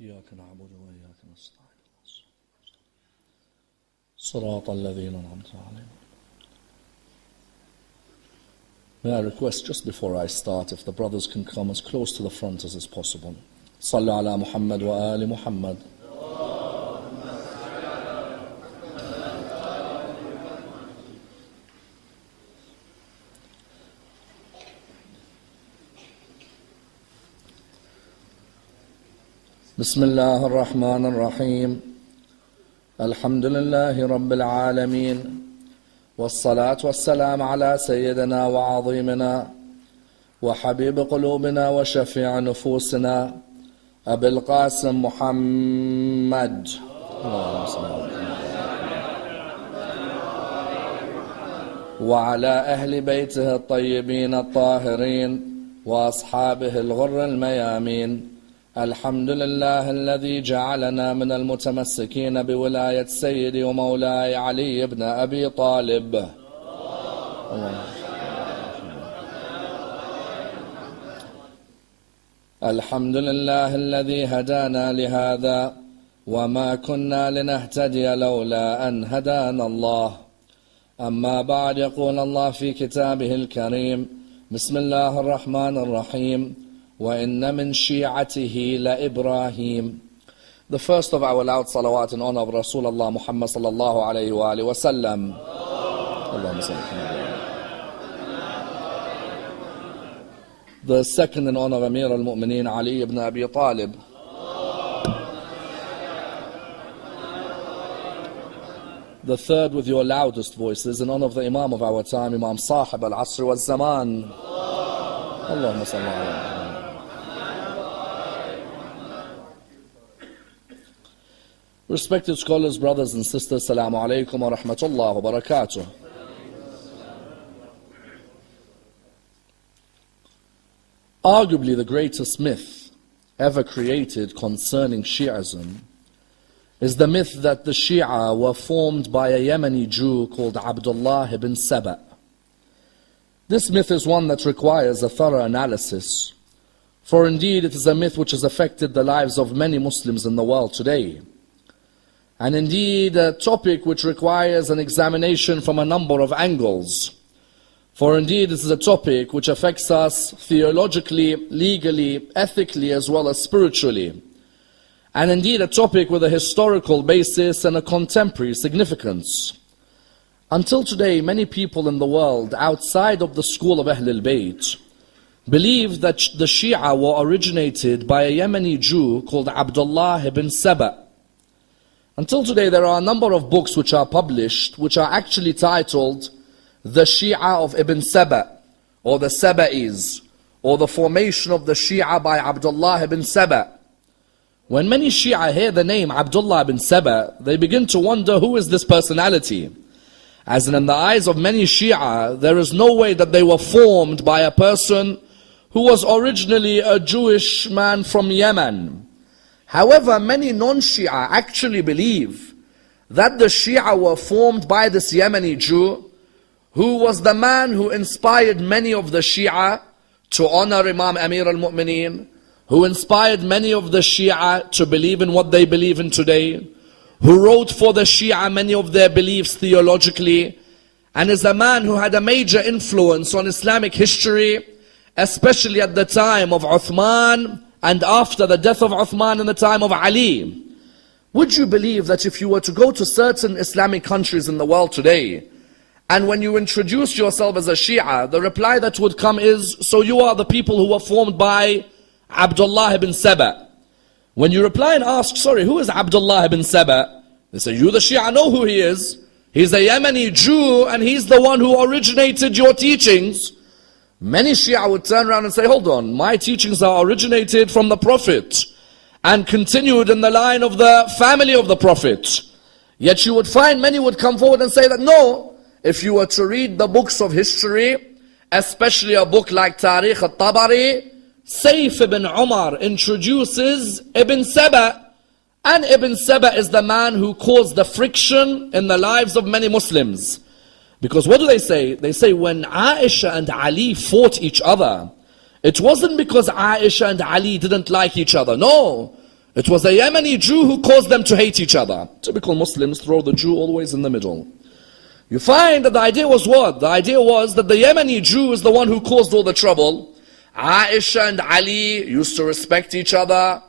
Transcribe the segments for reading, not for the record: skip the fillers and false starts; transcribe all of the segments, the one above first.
إياك نعبد وإياك نستعين صراط الذين أنعمت عليهم. May I request just before I start if the brothers can come as close to the front as is possible. صلوا على محمد وآل محمد. بسم الله الرحمن الرحيم. الحمد لله رب العالمين، والصلاة والسلام على سيدنا وعظيمنا وحبيب قلوبنا وشفيع نفوسنا أبي القاسم محمد وعلى أهل بيته الطيبين الطاهرين وأصحابه الغر الميامين. الحمد لله الذي جعلنا من المتمسكين بولاية سيدي ومولاي علي بن أبي طالب. الحمد لله الذي هدانا لهذا وما كنا لنهتدي لولا أن هدانا الله. أما بعد، يقول الله في كتابه الكريم: بسم الله الرحمن الرحيم. وَإِنَّ مِنْ شِيعَتِهِ لَإِبْرَاهِيمَ. The first of our loud salawat in honor of Rasulullah Muhammad sallallahu alayhi wa alihi wa sallam. The second in honor of Amir al-Mu'mineen Ali ibn Abi Talib. The third with your loudest voices in honor of the Imam of our time, Imam Sahib al-Asr wal-Zaman. Allahumma salli alayhi. Respected scholars, brothers and sisters, Assalamu alaikum wa rahmatullah wa barakatuh. Arguably the greatest myth ever created concerning Shi'ism is the myth that the Shia were formed by a Yemeni Jew called Abdullah ibn Saba. This myth is one that requires a thorough analysis, for indeed it is a myth which has affected the lives of many Muslims in the world today. And indeed a topic which requires an examination from a number of angles. For indeed this is a topic which affects us theologically, legally, ethically, as well as spiritually. And indeed a topic with a historical basis and a contemporary significance. Until today, many people in the world outside of the school of Ahlul Bayt believe that the Shia were originated by a Yemeni Jew called Abdullah ibn Saba. Until today, there are a number of books which are published, which are actually titled The Shia of Ibn Saba, or the Saba'is, or the formation of the Shia by Abdullah ibn Saba. When many Shia hear the name Abdullah ibn Saba, they begin to wonder, who is this personality? As in the eyes of many Shia, there is no way that they were formed by a person who was originally a Jewish man from Yemen. However, many non-Shia actually believe that the Shia were formed by this Yemeni Jew, who was the man who inspired many of the Shia to honor Imam Amir al-Mu'mineen, who inspired many of the Shia to believe in what they believe in today, who wrote for the Shia many of their beliefs theologically, and is a man who had a major influence on Islamic history, especially at the time of Uthman, and after the death of Uthman in the time of Ali. Would you believe that if you were to go to certain Islamic countries in the world today, and when you introduce yourself as a Shia, the reply that would come is, so you are the people who were formed by Abdullah ibn Saba. When you reply and ask, sorry, who is Abdullah ibn Saba? They say, you the Shia know who he is. He's a Yemeni Jew and he's the one who originated your teachings. Many Shia would turn around and say, hold on, my teachings are originated from the Prophet and continued in the line of the family of the Prophet. Yet you would find many would come forward and say that no, if you were to read the books of history, especially a book like Tariq al-Tabari, Sayf ibn Umar introduces Ibn Saba, and Ibn Saba is the man who caused the friction in the lives of many Muslims. Because what do they say? They say when Aisha and Ali fought each other, it wasn't because Aisha and Ali didn't like each other. No, It was a Yemeni Jew who caused them to hate each other. Typical Muslims throw the Jew always in the middle. You find that the idea was what? The idea was that the Yemeni Jew is the one who caused all the trouble. Aisha and Ali used to respect each other.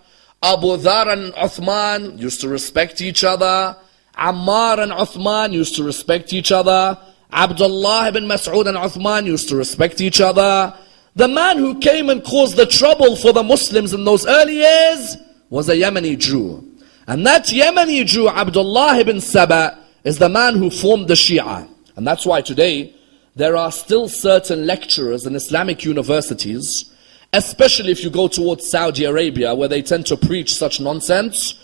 Abu Dhar and Uthman used to respect each other. Ammar and Uthman used to respect each other. Abdullah ibn Mas'ud and Uthman used to respect each other. The man who came and caused the trouble for the Muslims in those early years was a Yemeni Jew. And that Yemeni Jew, Abdullah ibn Saba, is the man who formed the Shia. And that's why today there are still certain lecturers in Islamic universities, especially if you go towards Saudi Arabia, where they tend to preach such nonsense.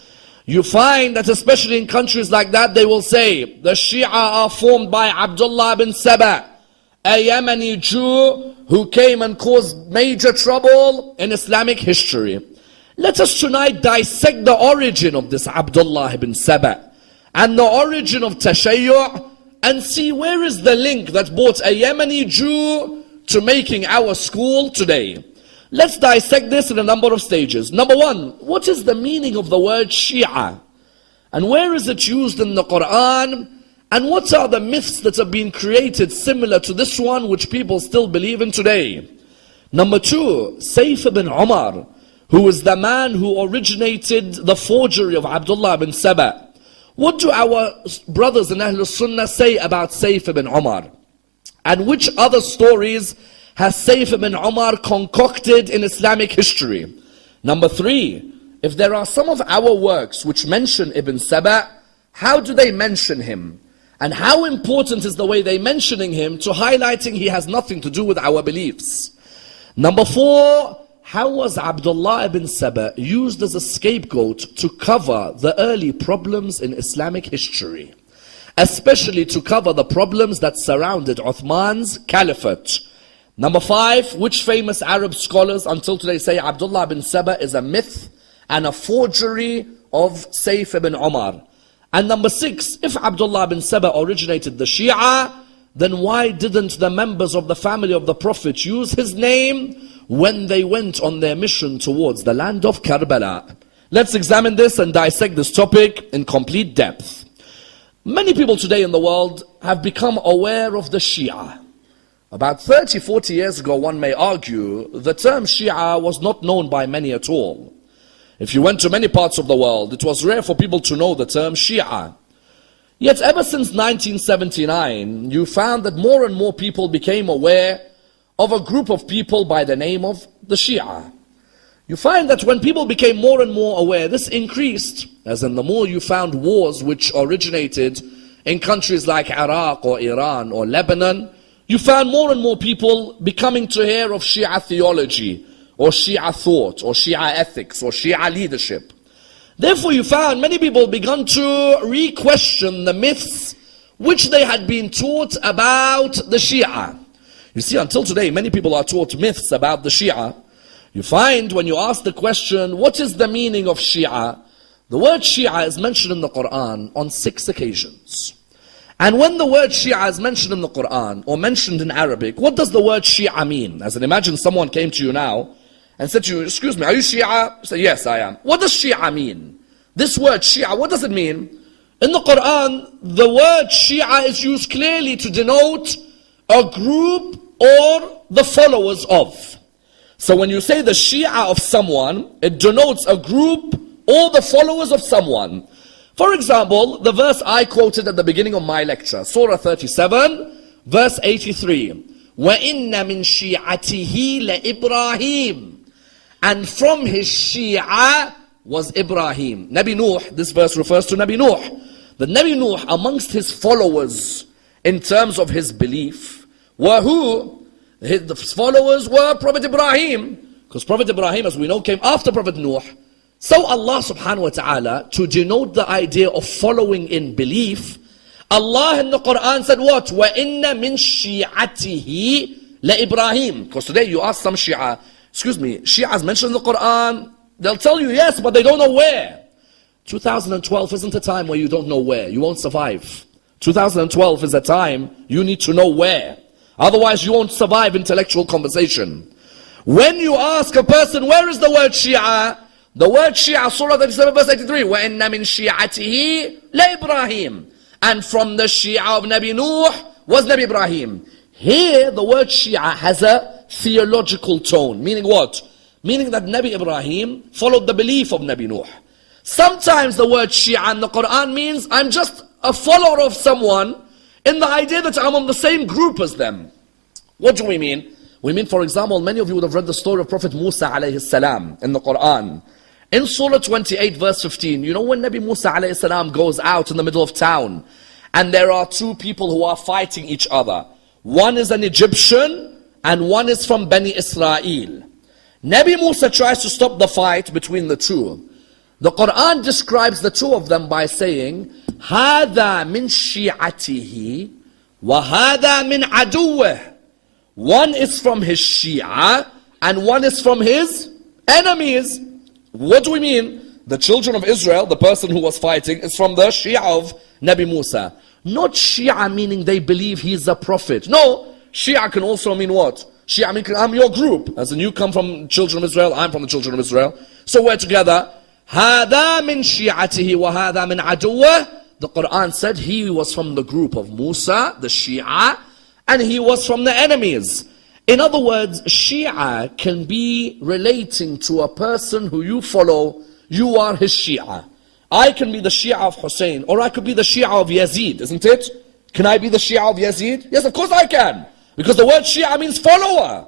You find that especially in countries like that, they will say, the Shia are formed by Abdullah ibn Saba, a Yemeni Jew who came and caused major trouble in Islamic history. Let us tonight dissect the origin of this Abdullah ibn Saba and the origin of Tashayyu' and see where is the link that brought a Yemeni Jew to making our school today. Let's dissect this in a number of stages. Number one, what is the meaning of the word Shia? And where is it used in the Quran? And what are the myths that have been created similar to this one which people still believe in today? Number two, Sayf ibn Umar, who is the man who originated the forgery of Abdullah ibn Saba. What do our brothers in Ahlul Sunnah say about Sayf ibn Umar? And which other stories has Sayf ibn Umar concocted in Islamic history? Number three, if there are some of our works which mention Ibn Saba, how do they mention him? And how important is the way they mentioning him to highlighting he has nothing to do with our beliefs? Number four, how was Abdullah ibn Saba used as a scapegoat to cover the early problems in Islamic history? Especially to cover the problems that surrounded Uthman's caliphate. Number five, which famous Arab scholars until today say Abdullah ibn Saba is a myth and a forgery of Sayf ibn Umar? And number six, if Abdullah ibn Saba originated the Shia, then why didn't the members of the family of the Prophet use his name when they went on their mission towards the land of Karbala? Let's examine this and dissect this topic in complete depth. Many people today in the world have become aware of the Shia. About 30, 40 years ago, one may argue, the term Shia was not known by many at all. If you went to many parts of the world, it was rare for people to know the term Shia. Yet ever since 1979, you found that more and more people became aware of a group of people by the name of the Shia. You find that when people became more and more aware, this increased, as in the more you found wars which originated in countries like Iraq or Iran or Lebanon, you found more and more people becoming to hear of Shia theology, or Shia thought, or Shia ethics, or Shia leadership. Therefore you found many people began to re-question the myths which they had been taught about the Shia. You see, until today, many people are taught myths about the Shia. You find when you ask the question, what is the meaning of Shia? The word Shia is mentioned in the Quran on 6 occasions. And when the word Shia is mentioned in the Quran, or mentioned in Arabic, what does the word Shia mean? As in, imagine someone came to you now, and said to you, excuse me, are you Shia? You say, yes, I am. What does Shia mean? This word Shia, what does it mean? In the Quran, the word Shia is used clearly to denote a group or the followers of. So when you say the Shia of someone, it denotes a group or the followers of someone. For example, the verse I quoted at the beginning of my lecture, Surah 37, verse 83. وَإِنَّ مِن شِيعَتِهِ لَإِبْرَاهِيمَ. And from his Shia was Ibrahim. Nabi Nuh, this verse refers to Nabi Nuh. The Nabi Nuh, amongst his followers, in terms of his belief, were who? His followers were Prophet Ibrahim. Because Prophet Ibrahim, as we know, came after Prophet Nuh. So Allah subhanahu wa ta'ala, to denote the idea of following in belief, Allah in the Quran said what? وَإِنَّ مِن شِيعَتِهِ لَإِبْرَاهِيمَ. Because today you ask some Shia, excuse me, Shia is mentioned in the Quran, they'll tell you yes, but they don't know where. 2012 isn't a time where you don't know where. You won't survive. 2012 is a time you need to know where. Otherwise you won't survive intellectual conversation. When you ask a person, where is the word Shia? The word Shia, Surah 37 verse 83, وَإِنَّ مِن شِيعَتِهِ لَإِبْرَاهِيم. And from the Shia of Nabi Nuh was Nabi Ibrahim. Here, the word Shia has a theological tone. Meaning what? Meaning that Nabi Ibrahim followed the belief of Nabi Nuh. Sometimes the word Shia in the Quran means I'm just a follower of someone in the idea that I'm on the same group as them. What do we mean? We mean, for example, many of you would have read the story of Prophet Musa alayhi salam in the Quran. In Surah 28 verse 15, you know when Nabi Musa alayhi salam goes out in the middle of town and there are two people who are fighting each other. One is an Egyptian and one is from Bani Israel. Nabi Musa tries to stop the fight between the two. The Quran describes the two of them by saying, هَذَا مِنْ شِيعَتِهِ وَهَذَا مِنْ عَدُوِّهِ. One is from his Shia and one is from his enemies. What do we mean? The children of Israel, the person who was fighting, is from the Shia of Nabi Musa. Not Shia meaning they believe he's a prophet. No, Shia can also mean what? Shia means I'm your group. As in you come from children of Israel, I'm from the children of Israel. So we're together. هَذَا مِنْ شِيعَتِهِ وَهَذَا مِنْ عَدُوِّهِ. The Quran said he was from the group of Musa, the Shia, and he was from the enemies. In other words, Shia can be relating to a person who you follow, you are his Shia. I can be the Shia of Hussein, or I could be the Shia of Yazid, isn't it? Can I be the Shia of Yazid? Yes, of course I can. Because the word Shia means follower.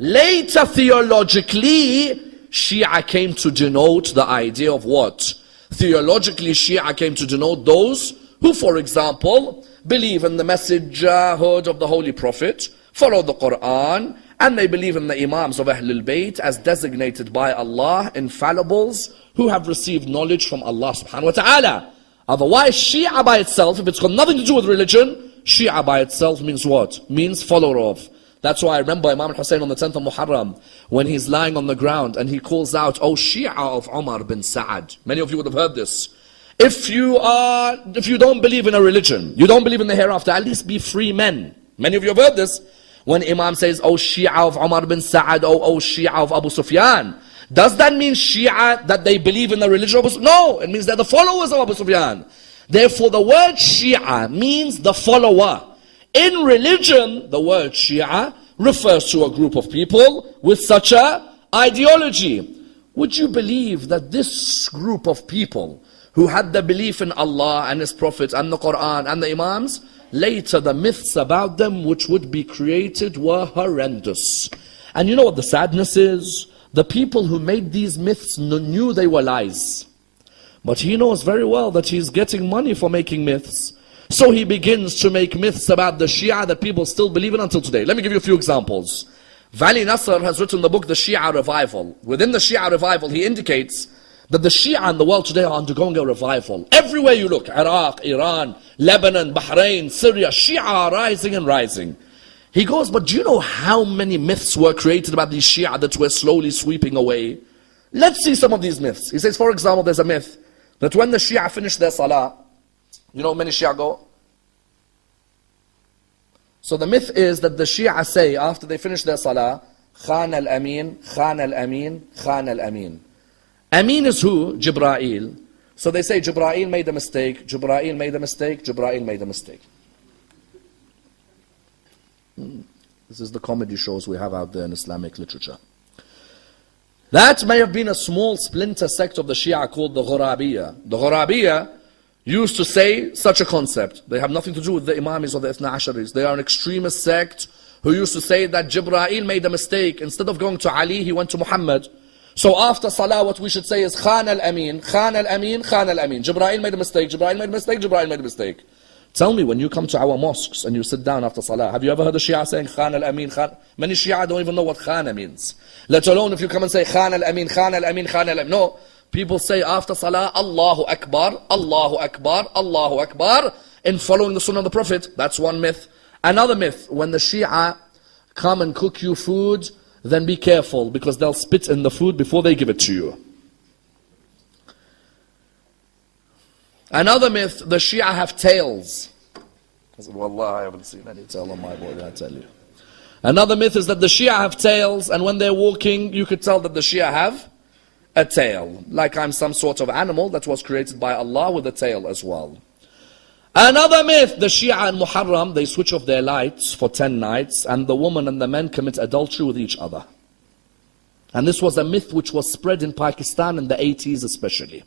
Later, theologically, Shia came to denote the idea of what? Theologically, Shia came to denote those who, for example, believe in the messengerhood of the Holy Prophet, follow the Quran, and they believe in the Imams of Ahlul Bayt as designated by Allah, infallibles, who have received knowledge from Allah subhanahu wa ta'ala. Otherwise, Shia by itself, if it's got nothing to do with religion, Shia by itself means what? Means follower of. That's why I remember Imam Hussein on the 10th of Muharram, when he's lying on the ground and he calls out, "Oh Shia of Umar bin Sa'ad." Many of you would have heard this. If you don't believe in a religion, you don't believe in the hereafter, at least be free men. Many of you have heard this. When Imam says, "Oh Shia of Umar bin Sa'ad," oh Shia of Abu Sufyan. Does that mean Shia that they believe in the religion of Abu Sufyan? No, it means they're the followers of Abu Sufyan. Therefore the word Shia means the follower. In religion, the word Shia refers to a group of people with such a ideology. Would you believe that this group of people who had the belief in Allah and His Prophet and the Quran and the Imams, later the myths about them which would be created were horrendous. And you know what the sadness is? The people who made these myths knew they were lies. But he knows very well that he's getting money for making myths. So he begins to make myths about the Shia that people still believe in until today. Let me give you a few examples. Vali Nasr has written the book The Shia Revival. Within the Shia Revival, he indicates that the Shia in the world today are undergoing a revival. Everywhere you look, Iraq, Iran, Lebanon, Bahrain, Syria, Shia are rising and rising. He goes, but do you know how many myths were created about these Shia that were slowly sweeping away? Let's see some of these myths. He says, for example, there's a myth that when the Shia finish their salah, you know how many Shia go? So the myth is that the Shia say, after they finish their salah, Khan al-Amin, Khan al-Amin, Khan al-Amin. Amin is who? Jibra'il. So they say, Jibra'il made a mistake, Jibra'il made a mistake, Jibra'il made a mistake. This is the comedy shows we have out there in Islamic literature. That may have been a small splinter sect of the Shia called the Ghurabiyya. The Ghurabiyya used to say such a concept. They have nothing to do with the Imamis or the Ithna Asharis. They are an extremist sect who used to say that Jibra'il made a mistake. Instead of going to Ali, he went to Muhammad. So after Salah, what we should say is Khan al-Amin, Khan al-Amin, Khan al-Amin. Jibra'il made a mistake, Jibra'il made a mistake, Jibra'il made a mistake. Tell me, when you come to our mosques and you sit down after Salah, have you ever heard a Shia saying Khan al-Amin, Khan? Many Shia don't even know what Khana means. Let alone if you come and say Khan al-Amin, Khan al-Amin, Khan al-Amin. No, people say after Salah, Allahu Akbar, Allahu Akbar, Allahu Akbar, in following the Sunnah of the Prophet. That's one myth. Another myth, when the Shia come and cook you food, then be careful, because they'll spit in the food before they give it to you. Another myth, the Shia have tails. I said, Wallah, I haven't seen any tail on my body, I tell you. Another myth is that the Shia have tails, and when they're walking, you could tell that the Shia have a tail. Like I'm some sort of animal that was created by Allah with a tail as well. Another myth, the Shia and Muharram, they switch off their lights for 10 nights and the woman and the men commit adultery with each other. And this was a myth which was spread in Pakistan in the 80s especially.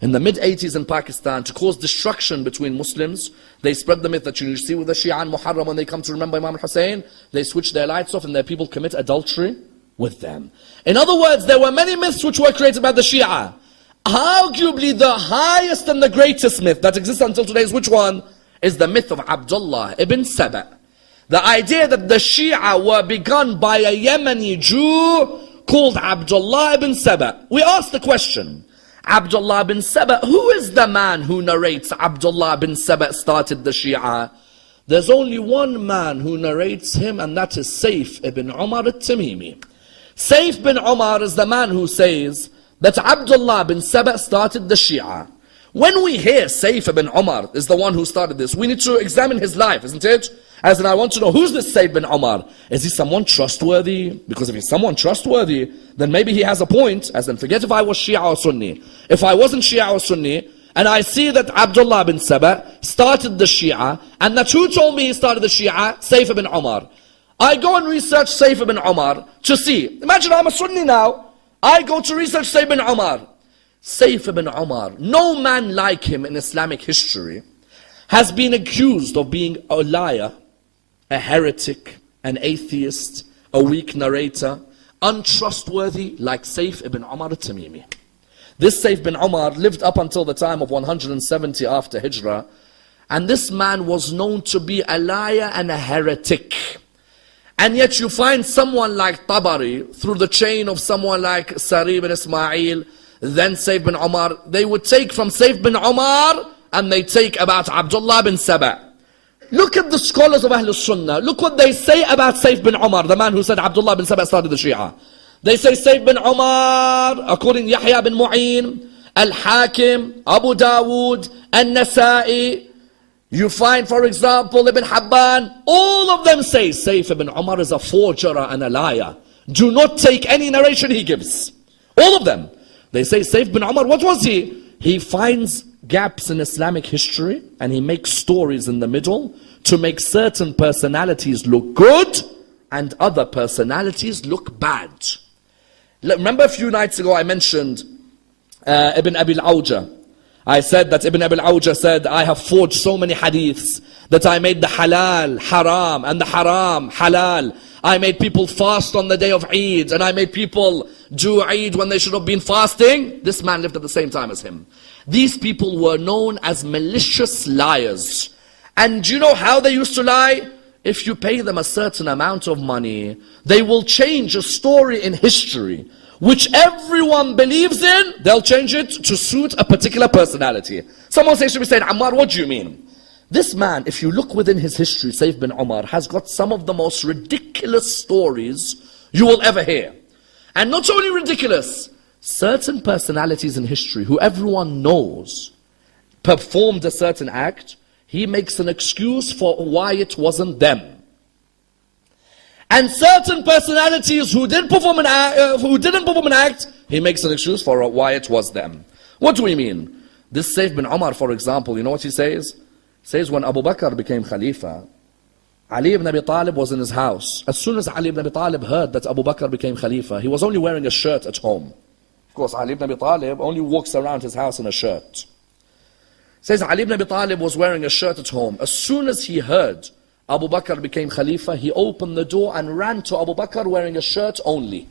In the mid-80s in Pakistan, to cause destruction between Muslims, they spread the myth that you see with the Shia and Muharram when they come to remember Imam Hussein, they switch their lights off and their people commit adultery with them. In other words, there were many myths which were created by the Shia. Arguably the highest and the greatest myth that exists until today is which one? Is the myth of Abdullah ibn Saba. The idea that the Shia were begun by a Yemeni Jew called Abdullah ibn Saba. We ask the question, Abdullah ibn Saba, who is the man who narrates Abdullah ibn Saba started the Shia? There's only one man who narrates him, and that is Saif ibn Umar al-Tamimi. Saif ibn Umar is the man who says that Abdullah ibn Saba started the Shia. When we hear Saif ibn Umar is the one who started this, we need to examine his life, isn't it? As in, I want to know, who's this Saif ibn Umar? Is he someone trustworthy? Because if he's someone trustworthy, then maybe he has a point. As in, forget if I was Shia or Sunni. If I wasn't Shia or Sunni, and I see that Abdullah ibn Saba started the Shia, and that who told me he started the Shia? Saif ibn Umar. I go and research Saif ibn Umar to see. Imagine I'm a Sunni now. I go to research Saif ibn Umar. Saif ibn Umar, no man like him in Islamic history has been accused of being a liar, a heretic, an atheist, a weak narrator, untrustworthy like Saif ibn Umar al-Tamimi. This Saif ibn Umar lived up until the time of 170 after Hijrah, and this man was known to be a liar and a heretic. And yet you find someone like Tabari, through the chain of someone like Sari ibn Ismail, then Saif ibn Umar, they would take from Saif ibn Umar, and they take about Abdullah ibn Saba. Look at the scholars of Ahlul Sunnah. Look what they say about Saif ibn Umar, the man who said Abdullah ibn Saba started the Shia. They say Saif ibn Umar, according to Yahya bin Mu'in, Al-Hakim, Abu Dawood, An-Nasa'i. You find, for example, Ibn Habban, all of them say Saif ibn Umar is a forger and a liar. Do not take any narration he gives. All of them. They say Saif ibn Umar, what was he? He finds gaps in Islamic history and he makes stories in the middle to make certain personalities look good and other personalities look bad. Remember a few nights ago I mentioned Ibn Abi al-Awja. I said that Ibn Abi al-Awja said, I have forged so many hadiths that I made the halal haram and the haram halal. I made people fast on the day of Eid, and I made people do Eid when they should have been fasting. This man lived at the same time as him. These people were known as malicious liars. And do you know how they used to lie? If you pay them a certain amount of money, they will change a story in history which everyone believes in. They'll change it to suit a particular personality. Someone says to me, saying, Ammar, what do you mean? This man, if you look within his history, Saif bin Umar, has got some of the most ridiculous stories you will ever hear. And not only ridiculous, certain personalities in history who everyone knows performed a certain act, he makes an excuse for why it wasn't them. And certain personalities who didn't perform an act, he makes an excuse for why it was them. What do we mean? This Saif bin Umar, for example, you know what he says? He says when Abu Bakr became Khalifa, Ali ibn Abi Talib was in his house. As soon as Ali ibn Abi Talib heard that Abu Bakr became Khalifa, he was only wearing a shirt at home. Of course, Ali ibn Abi Talib only walks around his house in a shirt. He says Ali ibn Abi Talib was wearing a shirt at home. As soon as he heard Abu Bakr became Khalifa, he opened the door and ran to Abu Bakr wearing a shirt only.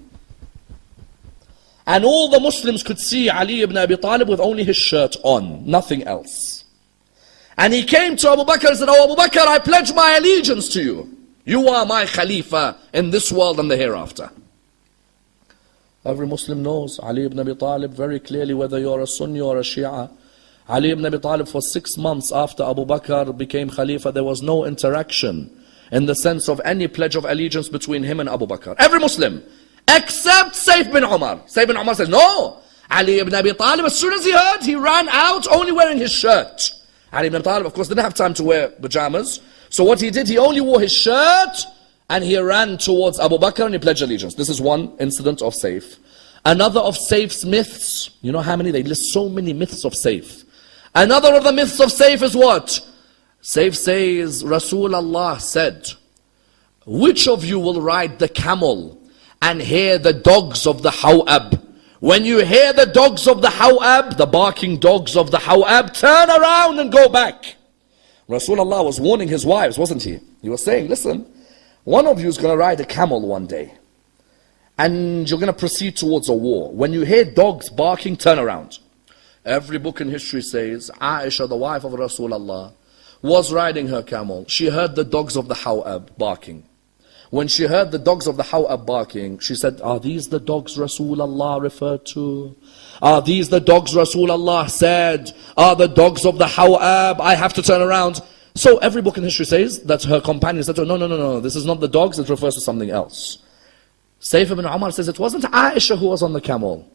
And all the Muslims could see Ali ibn Abi Talib with only his shirt on, nothing else. And he came to Abu Bakr and said, oh Abu Bakr, I pledge my allegiance to you. You are my Khalifa in this world and the hereafter. Every Muslim knows Ali ibn Abi Talib very clearly, whether you're a Sunni or a Shia. Ali ibn Abi Talib, for 6 months after Abu Bakr became Khalifa, there was no interaction in the sense of any pledge of allegiance between him and Abu Bakr. Every Muslim, except Saif bin Umar. Saif bin Umar says, no. Ali ibn Abi Talib, as soon as he heard, he ran out only wearing his shirt. Ali ibn Abi Talib, of course, didn't have time to wear pajamas. So what he did, he only wore his shirt and he ran towards Abu Bakr and he pledged allegiance. This is one incident of Saif. Another of Saif's myths, you know how many? They list so many myths of Saif. Another of the myths of Saif is what? Saif says, Rasulullah said, which of you will ride the camel and hear the dogs of the Hawab? When you hear the dogs of the Hawab, the barking dogs of the Hawab, turn around and go back. Rasulullah was warning his wives, wasn't he? He was saying, listen, one of you is going to ride a camel one day. And you're going to proceed towards a war. When you hear dogs barking, turn around. Every book in history says, Aisha, the wife of Rasulullah, was riding her camel. She heard the dogs of the Hawab barking. When she heard the dogs of the Hawab barking, she said, are these the dogs Rasulullah referred to? Are these the dogs Rasulullah said? Are the dogs of the Hawab? I have to turn around. So every book in history says that her companion said to her, no, this is not the dogs, it refers to something else. Saif ibn Umar says, it wasn't Aisha who was on the camel.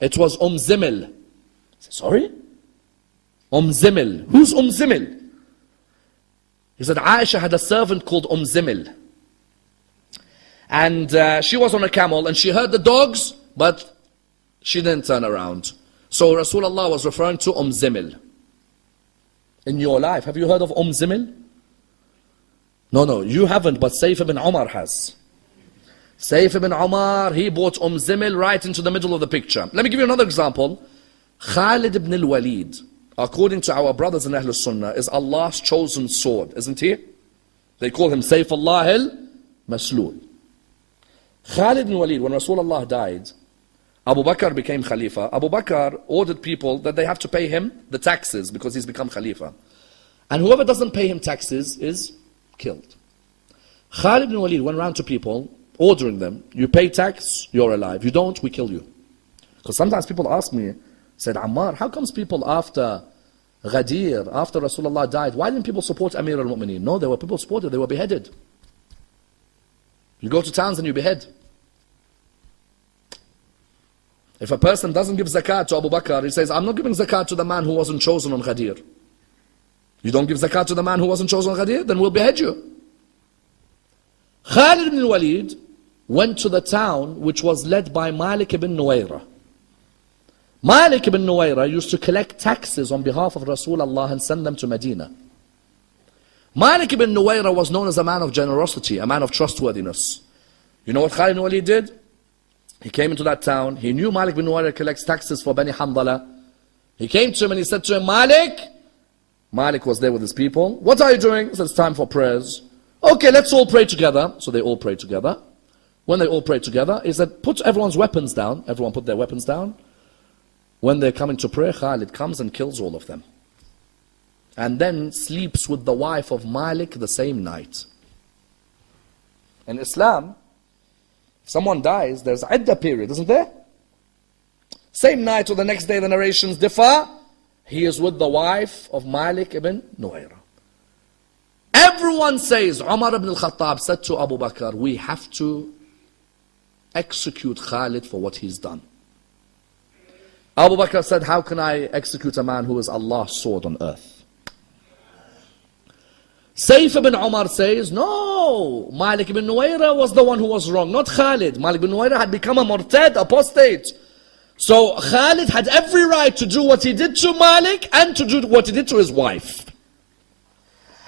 It was Zimil. Sorry? Zimil. Who's Zimil? He said, Aisha had a servant called Zimil. And she was on a camel and she heard the dogs, but she didn't turn around. So Rasulullah was referring to Zimil. In your life, have you heard of Zimil? No, you haven't, but Saif ibn Umar has. Saif ibn Umar, he brought Zimil right into the middle of the picture. Let me give you another example. Khalid ibn al-Walid, according to our brothers in Ahlul Sunnah, is Allah's chosen sword, isn't he? They call him Saifullah al-Maslul. Khalid ibn Walid, when Rasulullah died, Abu Bakr became Khalifa. Abu Bakr ordered people that they have to pay him the taxes because he's become Khalifa. And whoever doesn't pay him taxes is killed. Khalid ibn Walid went around to people, ordering them, you pay tax, you're alive. You don't, we kill you. Because sometimes people ask me, said, Ammar, how comes people after Ghadir, after Rasulullah died, why didn't people support Amir al-Mu'mineen? No, there were people supported, they were beheaded. You go to towns and you behead. If a person doesn't give zakat to Abu Bakr, he says, I'm not giving zakat to the man who wasn't chosen on Ghadir. You don't give zakat to the man who wasn't chosen on Ghadir, then we'll behead you. Khalid ibn Walid went to the town which was led by Malik ibn Nuwayra. Malik ibn Nuwayra used to collect taxes on behalf of Rasulullah and send them to Medina. Malik ibn Nuwayra was known as a man of generosity, a man of trustworthiness. You know what Khalid ibn Walid did? He came into that town. He knew Malik ibn Nuwayra collects taxes for Bani Hamdala. He came to him and he said to him, Malik. Malik was there with his people. What are you doing? He said, it's time for prayers. Okay, let's all pray together. So they all prayed together. When they all prayed together, he said, put everyone's weapons down. Everyone put their weapons down. When they're coming to pray, Khalid comes and kills all of them. And then sleeps with the wife of Malik the same night. In Islam, if someone dies, there's an iddah period, isn't there? Same night or the next day, the narrations differ. He is with the wife of Malik ibn Nuwayra. Everyone says, Umar ibn al-Khattab said to Abu Bakr, we have to execute Khalid for what he's done. Abu Bakr said, how can I execute a man who is Allah's sword on earth? Saif ibn Umar says, no, Malik ibn Nuwayra was the one who was wrong, not Khalid. Malik ibn Nuwayra had become a murtad, apostate. So Khalid had every right to do what he did to Malik and to do what he did to his wife.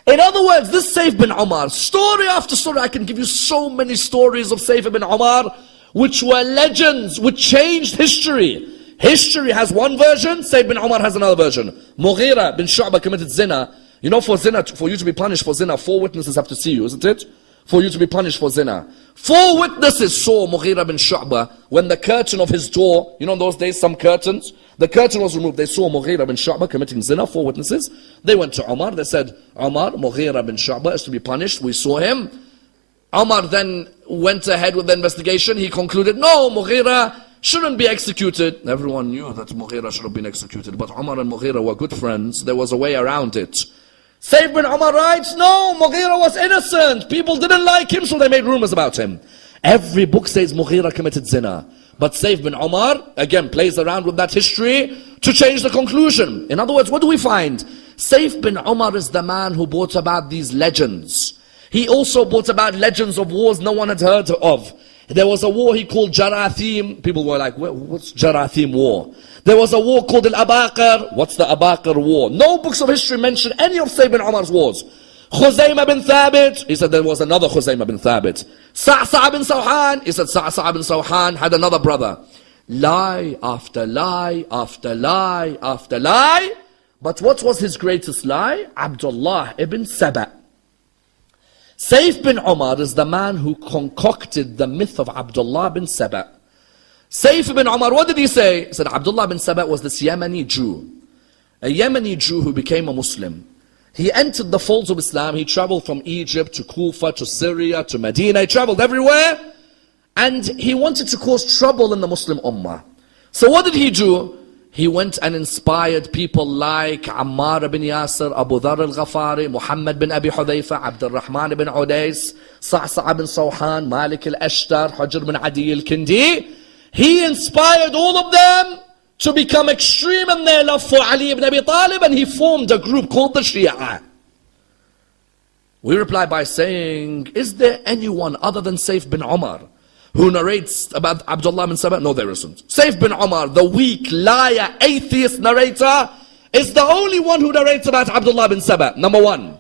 In other words, this Saif ibn Umar, story after story, I can give you so many stories of Saif ibn Umar, which were legends, which changed history. History has one version, Saif ibn Umar has another version. Mughira bin Shu'bah committed zina. You know, for zina, for you to be punished for zina, 4 witnesses have to see you, isn't it? For you to be punished for zina. 4 witnesses saw Mughira bin Shu'bah when the curtain of his door, you know in those days some curtains, the curtain was removed. They saw Mughira bin Shu'bah committing zina, 4 witnesses. They went to Umar, they said, Umar, Mughira bin Shu'bah is to be punished, we saw him. Umar then went ahead with the investigation, he concluded, no, Mughira shouldn't be executed. Everyone knew that Mughira should have been executed, but Umar and Mughira were good friends, there was a way around it. Saif bin Umar writes, no, Mughira was innocent. People didn't like him, so they made rumors about him. Every book says Mughira committed zina. But Saif bin Umar, again, plays around with that history to change the conclusion. In other words, what do we find? Saif bin Umar is the man who brought about these legends. He also brought about legends of wars no one had heard of. There was a war he called Jarathim. People were like, what's Jarathim war? There was a war called Al-Abaqir. What's the Abaqir war? No books of history mention any of Sayyid bin Umar's wars. Khuzaymah bin Thabit, he said there was another Khuzaymah bin Thabit. Sa'sa' bin Sawhan, he said Sa'sa' bin Sawhan had another brother. Lie after lie after lie after lie. But what was his greatest lie? Abdullah ibn Saba. Sayyid bin Umar is the man who concocted the myth of Abdullah bin Saba. Sayyid bin Umar, what did he say? He said Abdullah bin Saba was this Yemeni Jew. A Yemeni Jew who became a Muslim. He entered the folds of Islam. He traveled from Egypt to Kufa to Syria to Medina. He traveled everywhere. And he wanted to cause trouble in the Muslim Ummah. So what did he do? He went and inspired people like Ammar bin Yasir, Abu Dhar al-Ghafari, Muhammad bin Abi Hudayfa, Abdurrahman bin Udais, Sa'sa' bin Sawhan, Malik al-Ashtar, Hujr bin Adi al-Kindi. He inspired all of them to become extreme in their love for Ali ibn Abi Talib, and he formed a group called the Shia. We reply by saying, is there anyone other than Sayyid bin Umar who narrates about Abdullah bin Saba? No, there isn't. Sayyid bin Umar, the weak, liar, atheist narrator, is the only one who narrates about Abdullah bin Saba. Number one.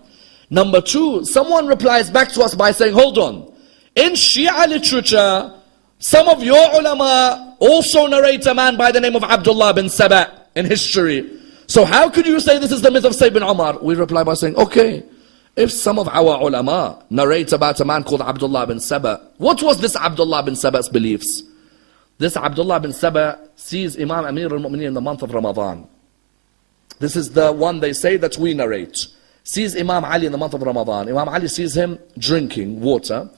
Number two, someone replies back to us by saying, hold on. In Shia literature, some of your ulama also narrate a man by the name of Abdullah bin Saba in history. So how could you say this is the myth of Sayyid bin Umar? We reply by saying, okay, if some of our ulama narrate about a man called Abdullah bin Saba, what was this Abdullah bin Saba's beliefs? This Abdullah bin Saba sees Imam Amir al-Mu'mineen in the month of Ramadan. This is the one they say that we narrate. Sees Imam Ali in the month of Ramadan. Imam Ali sees him drinking water.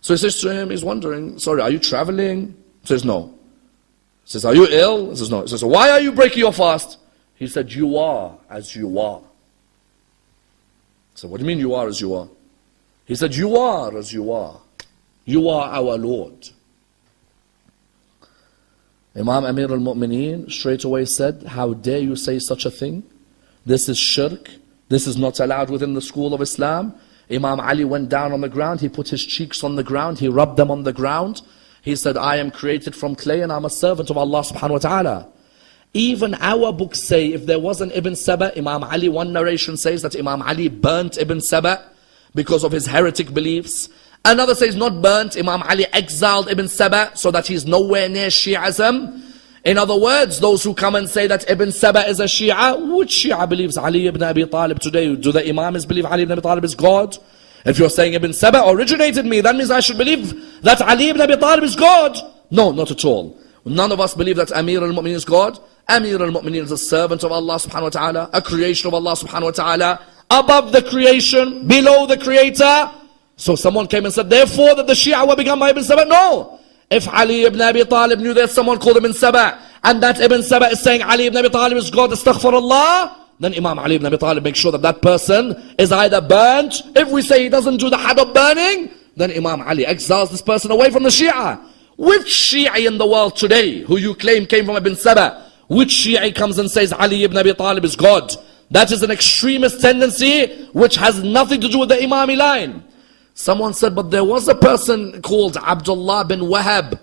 So he says to him, he's wondering, sorry, are you traveling? He says, no. He says, are you ill? He says, no. He says, why are you breaking your fast? He said, you are as you are. So what do you mean you are as you are? He said, you are as you are. You are our Lord. Imam Amir al-Mu'mineen straight away said, how dare you say such a thing? This is shirk. This is not allowed within the school of Islam. Imam Ali went down on the ground. He put his cheeks on the ground. He rubbed them on the ground. He said, I am created from clay and I'm a servant of Allah subhanahu wa ta'ala. Even our books say, if there was an Ibn Saba, Imam Ali, one narration says that Imam Ali burnt Ibn Saba because of his heretic beliefs. Another says not burnt, Imam Ali exiled Ibn Saba so that he's nowhere near Shi'ism. In other words, those who come and say that Ibn Saba is a Shia, which Shia believes Ali ibn Abi Talib today? Do the Imams believe Ali ibn Abi Talib is God? If you're saying Ibn Saba originated me, that means I should believe that Ali ibn Abi Talib is God. No, not at all. None of us believe that Amir al-Mu'mineen is God. Amir al-Mu'mineen is a servant of Allah subhanahu wa ta'ala, a creation of Allah subhanahu wa ta'ala, above the creation, below the creator. So someone came and said, therefore that the Shia were begun by Ibn Saba. No. If Ali ibn Abi Talib knew there's someone called Ibn Saba, and that Ibn Saba is saying Ali ibn Abi Talib is God, astaghfirullah, then Imam Ali ibn Abi Talib makes sure that that person is either burnt. If we say he doesn't do the had of burning, then Imam Ali exiles this person away from the Shia. Which Shia in the world today, who you claim came from Ibn Saba, which Shia comes and says Ali ibn Abi Talib is God? That is an extremist tendency which has nothing to do with the Imami line. Someone said, but there was a person called Abdullah bin Wahab,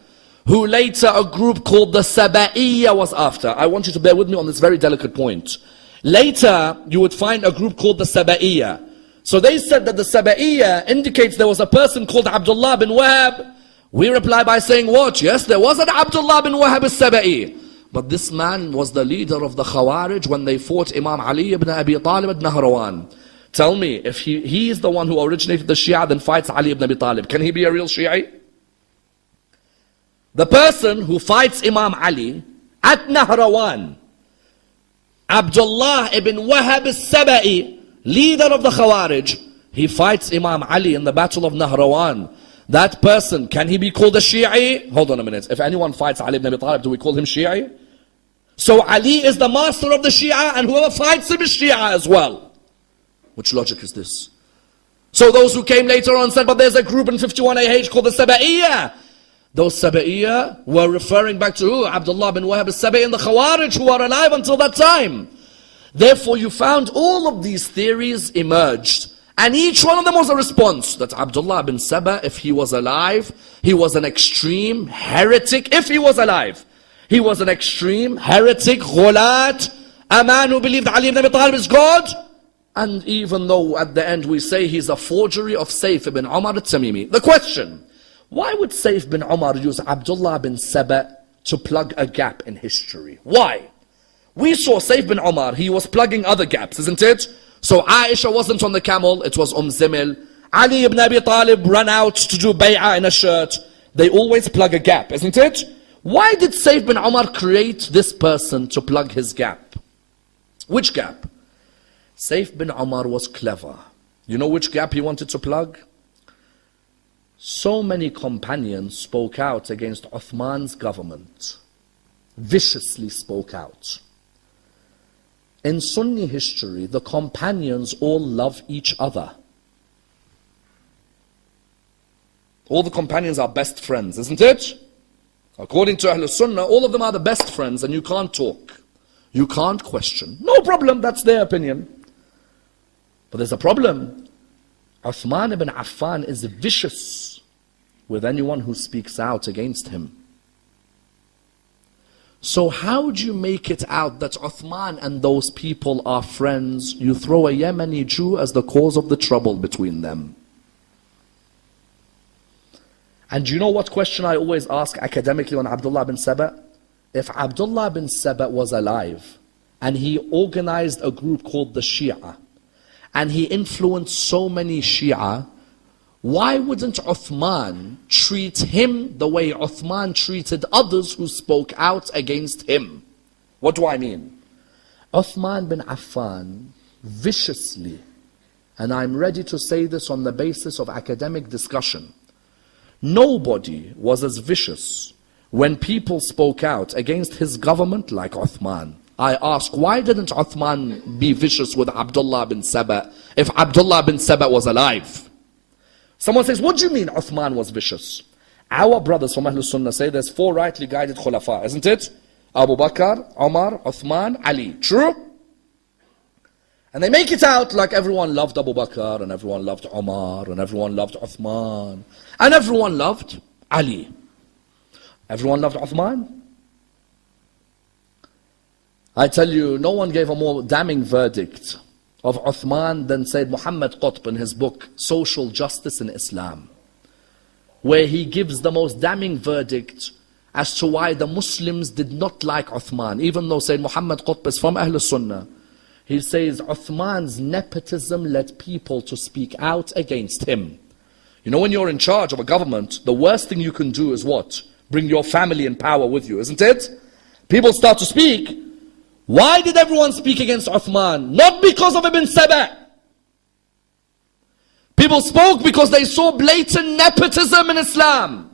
who later a group called the Saba'iyya was after. I want you to bear with me on this very delicate point. Later, you would find a group called the Saba'iyya. So they said that the Saba'iyya indicates there was a person called Abdullah bin Wahab. We reply by saying what? Yes, there was an Abdullah bin Wahab al-Saba'i. But this man was the leader of the Khawarij when they fought Imam Ali ibn Abi Talib at Nahrawan. Tell me, if he is the one who originated the Shia, then fights Ali ibn Abi Talib, can he be a real Shi'i? The person who fights Imam Ali at Nahrawan, Abdullah ibn Wahab al-Saba'i, leader of the Khawarij, he fights Imam Ali in the battle of Nahrawan. That person, can he be called a Shi'i? Hold on a minute. If anyone fights Ali ibn Abi Talib, do we call him Shi'i? So Ali is the master of the Shia, and whoever fights him is Shia as well. Which logic is this? So those who came later on said, but there's a group in 51AH called the Saba'iyya. Those Saba'iyya were referring back to who? Abdullah bin Wahab al-Saba'i and the Khawarij who are alive until that time. Therefore you found all of these theories emerged. And each one of them was a response that Abdullah bin Saba, if he was alive, he was an extreme heretic. If he was alive, he was an extreme heretic, ghulat, a man who believed Ali ibn Abi Talib is God. And even though at the end we say he's a forgery of Saif ibn Umar al-Tamimi. The question, why would Saif bin Umar use Abdullah bin Saba to plug a gap in history? Why? We saw Saif bin Umar, he was plugging other gaps, isn't it? So Aisha wasn't on the camel, it was Zimil. Ali ibn Abi Talib ran out to do bay'ah in a shirt. They always plug a gap, isn't it? Why did Saif bin Umar create this person to plug his gap? Which gap? Saif bin Umar was clever. You know which gap he wanted to plug? So many companions spoke out against Uthman's government. Viciously spoke out. In Sunni history, the companions all love each other. All the companions are best friends, isn't it? According to Ahlul Sunnah, all of them are the best friends and you can't talk. You can't question. No problem, that's their opinion. But there's a problem. Uthman ibn Affan is vicious with anyone who speaks out against him. So how do you make it out that Uthman and those people are friends? You throw a Yemeni Jew as the cause of the trouble between them. And do you know what question I always ask academically on Abdullah bin Saba? If Abdullah bin Saba was alive and he organized a group called the Shia and he influenced so many Shia, why wouldn't Uthman treat him the way Uthman treated others who spoke out against him? What do I mean? Uthman bin Affan viciously, and I'm ready to say this on the basis of academic discussion, nobody was as vicious when people spoke out against his government like Uthman. I ask, why didn't Uthman be vicious with Abdullah bin Saba if Abdullah bin Saba was alive? Someone says, what do you mean Uthman was vicious? Our brothers from Ahlul Sunnah say there's 4 rightly guided khulafa, isn't it? Abu Bakr, Umar, Uthman, Ali. True? And they make it out like everyone loved Abu Bakr, and everyone loved Umar, and everyone loved Uthman, and everyone loved Ali. Everyone loved Uthman? I tell you, no one gave a more damning verdict of Uthman than Sayyid Muhammad Qutb in his book, Social Justice in Islam, where he gives the most damning verdict as to why the Muslims did not like Uthman, even though Sayyid Muhammad Qutb is from Ahlul Sunnah. He says Uthman's nepotism led people to speak out against him. You know, when you're in charge of a government, the worst thing you can do is what? Bring your family in power with you, isn't it? People start to speak. Why did everyone speak against Uthman? Not because of Ibn Saba. People spoke because they saw blatant nepotism in Islam.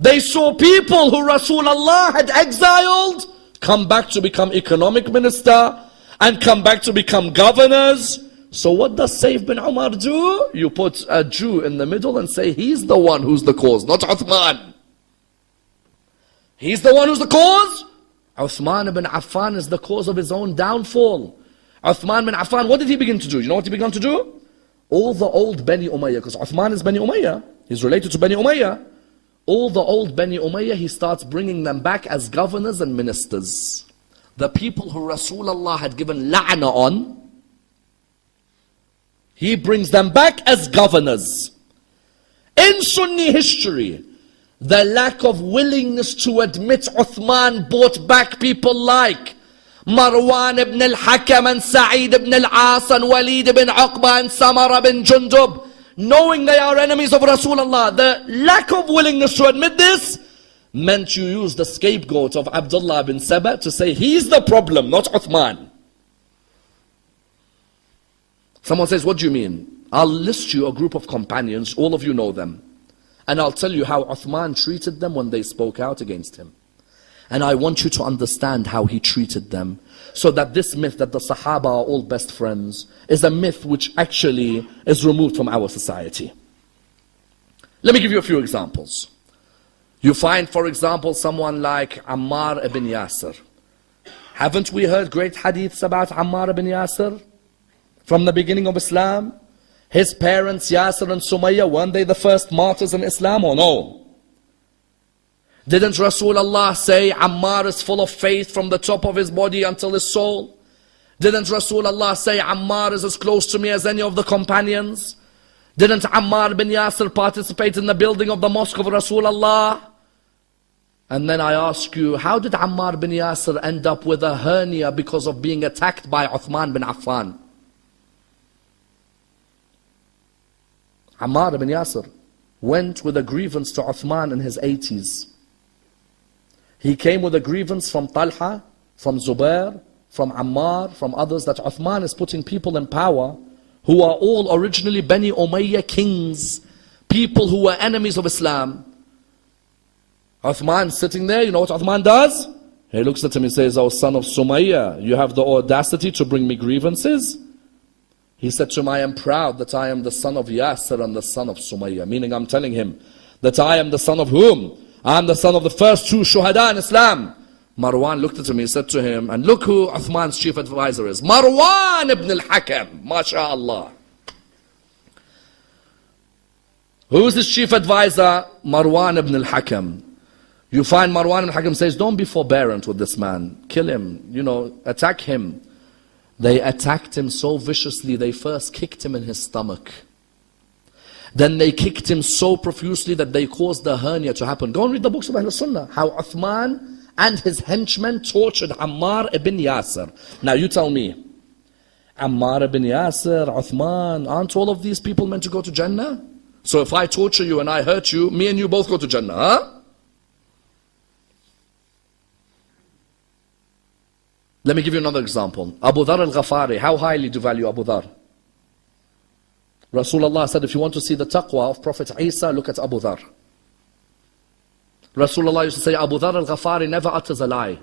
They saw people who Rasulullah had exiled come back to become economic minister and come back to become governors. So what does Saif bin Umar do? You put a Jew in the middle and say he's the one who's the cause, not Uthman. He's the one who's the cause. Uthman ibn Affan is the cause of his own downfall. Uthman bin Affan, what did he begin to do? You know what he began to do? All the old Bani Umayyah, because Uthman is Bani Umayyah, he's related to Bani Umayyah. All the old Bani Umayyah, he starts bringing them back as governors and ministers. The people who Rasulullah had given la'na on, he brings them back as governors. In Sunni history, the lack of willingness to admit Uthman brought back people like Marwan ibn al-Hakam and Sa'id ibn al-As and Walid ibn Uqba and Samara ibn Jundub, knowing they are enemies of Rasulullah. The lack of willingness to admit this meant you use the scapegoat of Abdullah bin Saba to say he's the problem, not Uthman. Someone says, what do you mean? I'll list you a group of companions, all of you know them. And I'll tell you how Uthman treated them when they spoke out against him. And I want you to understand how he treated them, so that this myth that the Sahaba are all best friends is a myth which actually is removed from our society. Let me give you a few examples. You find, for example, someone like Ammar ibn Yasir. Haven't we heard great hadiths about Ammar ibn Yasir from the beginning of Islam? His parents, Yasir and Sumayya, weren't they the first martyrs in Islam or no? Didn't Rasulullah say Ammar is full of faith from the top of his body until his soul? Didn't Rasulullah say Ammar is as close to me as any of the companions? Didn't Ammar bin Yasir participate in the building of the mosque of Rasulullah? And then I ask you, how did Ammar bin Yasir end up with a hernia because of being attacked by Uthman bin Affan? Ammar bin Yasir went with a grievance to Uthman in his 80s. He came with a grievance from Talha, from Zubair, from Ammar, from others, that Uthman is putting people in power who are all originally Bani Umayyah kings, people who were enemies of Islam. Uthman sitting there, you know what Uthman does? He looks at him and says, "Oh son of Sumayya, you have the audacity to bring me grievances?" He said to him, "I am proud that I am the son of Yasir and the son of Sumayya." Meaning I'm telling him that I am the son of whom? I am the son of the first two shuhada in Islam. Marwan looked at him, he said to him, and look who Uthman's chief advisor is. Marwan ibn al-Hakam, mashallah. Who is his chief advisor? Marwan ibn al-Hakam. You find Marwan ibn al-Hakam says, don't be forbearant with this man. Kill him, attack him. They attacked him so viciously, they first kicked him in his stomach. Then they kicked him so profusely that they caused the hernia to happen. Go and read the books of Ahl Sunnah. How Uthman and his henchmen tortured Ammar ibn Yasir. Now you tell me, Ammar ibn Yasir, Uthman, aren't all of these people meant to go to Jannah? So if I torture you and I hurt you, me and you both go to Jannah, huh? Let me give you another example. Abu Dhar al-Ghafari, how highly do you value Abu Dhar? Rasulullah said, if you want to see the taqwa of Prophet Isa, look at Abu Dhar. Rasulullah used to say, Abu Dhar al-Ghafari never utters a lie.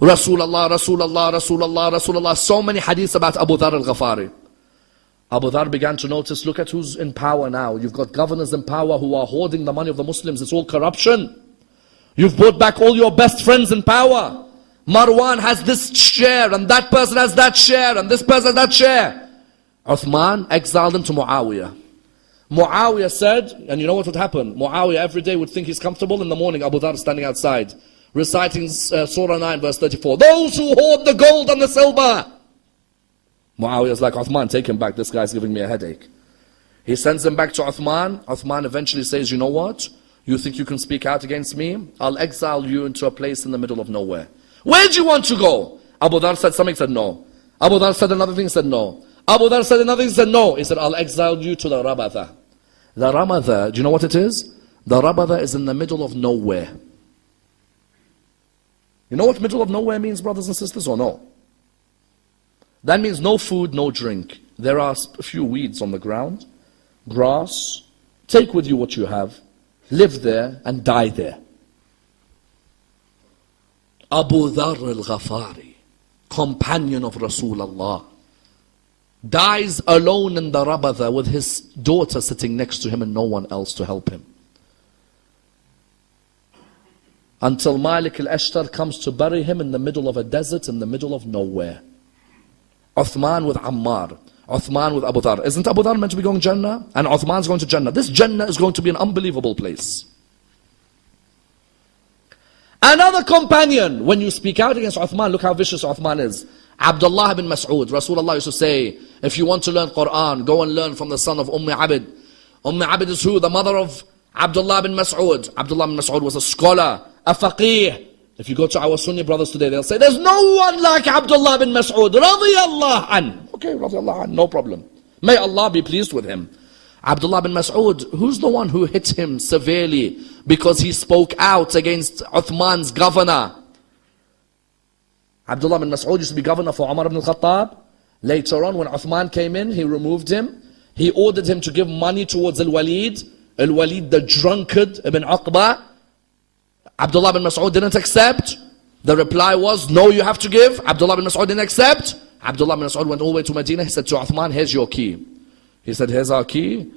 Rasulullah, Rasulullah, Rasulullah, Rasulullah. So many hadiths about Abu Dhar al-Ghafari. Abu Dhar began to notice, look at who's in power now. You've got governors in power who are hoarding the money of the Muslims. It's all corruption. You've brought back all your best friends in power. Marwan has this share, and that person has that share, and this person has that share. Uthman exiled him to Muawiyah. Muawiyah said, and you know what would happen? Muawiyah every day would think he's comfortable. In the morning, Abu Dhar standing outside, reciting Surah 9, verse 34. Those who hoard the gold and the silver. Muawiyah's like, Uthman, take him back. This guy's giving me a headache. He sends him back to Uthman. Uthman eventually says, you know what? You think you can speak out against me? I'll exile you into a place in the middle of nowhere. Where do you want to go? Abu Dhar said something, said no. Abu Dhar said another thing, said no. Abu Dhar said another thing, said no. He said, I'll exile you to the Rabatha. The Rabatha, do you know what it is? The Rabatha is in the middle of nowhere. You know what middle of nowhere means, brothers and sisters, or no? That means no food, no drink. There are a few weeds on the ground, grass. Take with you what you have, live there and die there. Abu Dhar al-Ghafari, companion of Rasulullah, dies alone in the Rabatha with his daughter sitting next to him and no one else to help him. Until Malik al-Ashtar comes to bury him in the middle of a desert, in the middle of nowhere. Uthman with Ammar, Uthman with Abu Dhar. Isn't Abu Dhar meant to be going Jannah? And Uthman's going to Jannah. This Jannah is going to be an unbelievable place. Another companion, when you speak out against Uthman, look how vicious Uthman is. Abdullah bin Mas'ud. Rasulullah used to say, if you want to learn Quran, go and learn from the son of Abid. Abid is who? The mother of Abdullah bin Mas'ud. Abdullah bin Mas'ud was a scholar, a faqih. If you go to our Sunni brothers today, they'll say, there's no one like Abdullah bin Mas'ud. Radiyallahu an. Okay, radiyallahu an, no problem. May Allah be pleased with him. Abdullah bin Mas'ud, who's the one who hit him severely because he spoke out against Uthman's governor? Abdullah bin Mas'ud used to be governor for Umar ibn al-Khattab. Later on, when Uthman came in, he removed him. He ordered him to give money towards Al-Walid. Al-Walid, the drunkard, ibn Uqba. Abdullah bin Mas'ud didn't accept. The reply was, no, you have to give. Abdullah bin Mas'ud didn't accept. Abdullah bin Mas'ud went all the way to Medina. He said to Uthman, here's your key. He said, here's our key.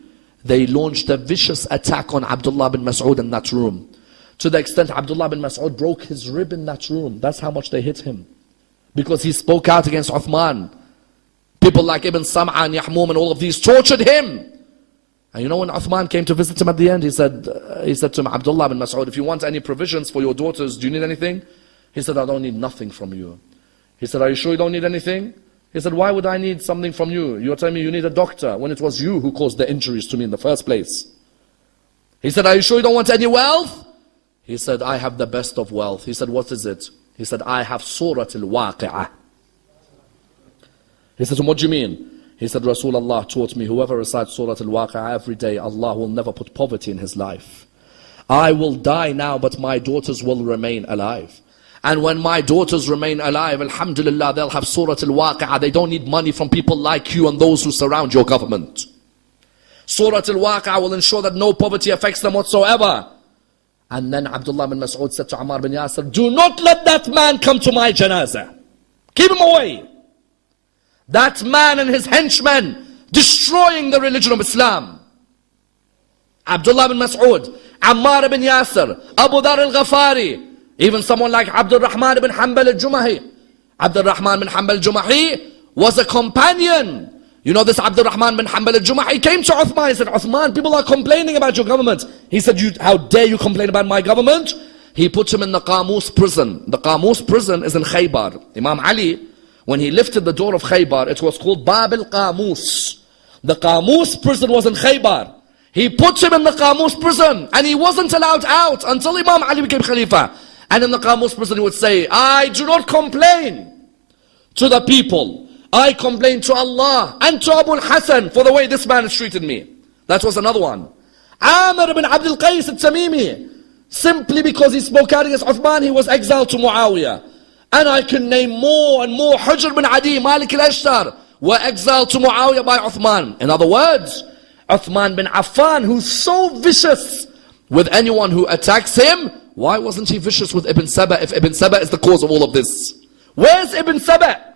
They launched a vicious attack on Abdullah bin Mas'ud in that room. To the extent Abdullah bin Mas'ud broke his rib in that room. That's how much they hit him. Because he spoke out against Uthman. People like Ibn Sam'a and Yahmum and all of these tortured him. And you know when Uthman came to visit him at the end, he said to him, Abdullah bin Mas'ud, if you want any provisions for your daughters, do you need anything? He said, I don't need nothing from you. He said, are you sure you don't need anything? He said, why would I need something from you? You're telling me you need a doctor when it was you who caused the injuries to me in the first place. He said, are you sure you don't want any wealth? He said, I have the best of wealth. He said, what is it? He said, I have Surah Al-Waqi'ah. He said, what do you mean? He said, Rasulullah taught me, whoever recites Surah Al-Waqi'ah every day, Allah will never put poverty in his life. I will die now, but my daughters will remain alive. And when my daughters remain alive, alhamdulillah, they'll have Surah Al-Waqi'ah. They don't need money from people like you and those who surround your government. Surah Al-Waqi'ah will ensure that no poverty affects them whatsoever. And then Abdullah bin Mas'ud said to Ammar bin Yasir, do not let that man come to my janazah. Keep him away. That man and his henchmen destroying the religion of Islam. Abdullah bin Mas'ud, Ammar bin Yasir, Abu Dhar al-Ghafari, even someone like Abdul Rahman bin Hanbal al-Jumahi. Abdul Rahman bin Hanbal al-Jumahi was a companion. You know this Abdul Rahman bin Hanbal al-Jumahi came to Uthman. He said, Uthman, people are complaining about your government. He said, how dare you complain about my government? He put him in the Qamus prison. The Qamus prison is in Khaybar. Imam Ali, when he lifted the door of Khaybar, it was called Bab al-Qamus. The Qamus prison was in Khaybar. He put him in the Qamus prison and he wasn't allowed out until Imam Ali became Khalifa. And in the Qamus prison he would say, I do not complain to the people. I complain to Allah and to Abu al-Hasan for the way this man has treated me. That was another one. Amr ibn Abdul Qais al-Tamimi, simply because he spoke out against Uthman, he was exiled to Muawiyah. And I can name more and more. Hujr bin Adi, Malik al-Ashtar were exiled to Muawiyah by Uthman. In other words, Uthman bin Affan, who's so vicious with anyone who attacks him, why wasn't he vicious with Ibn Saba if Ibn Saba is the cause of all of this? Where's Ibn Saba?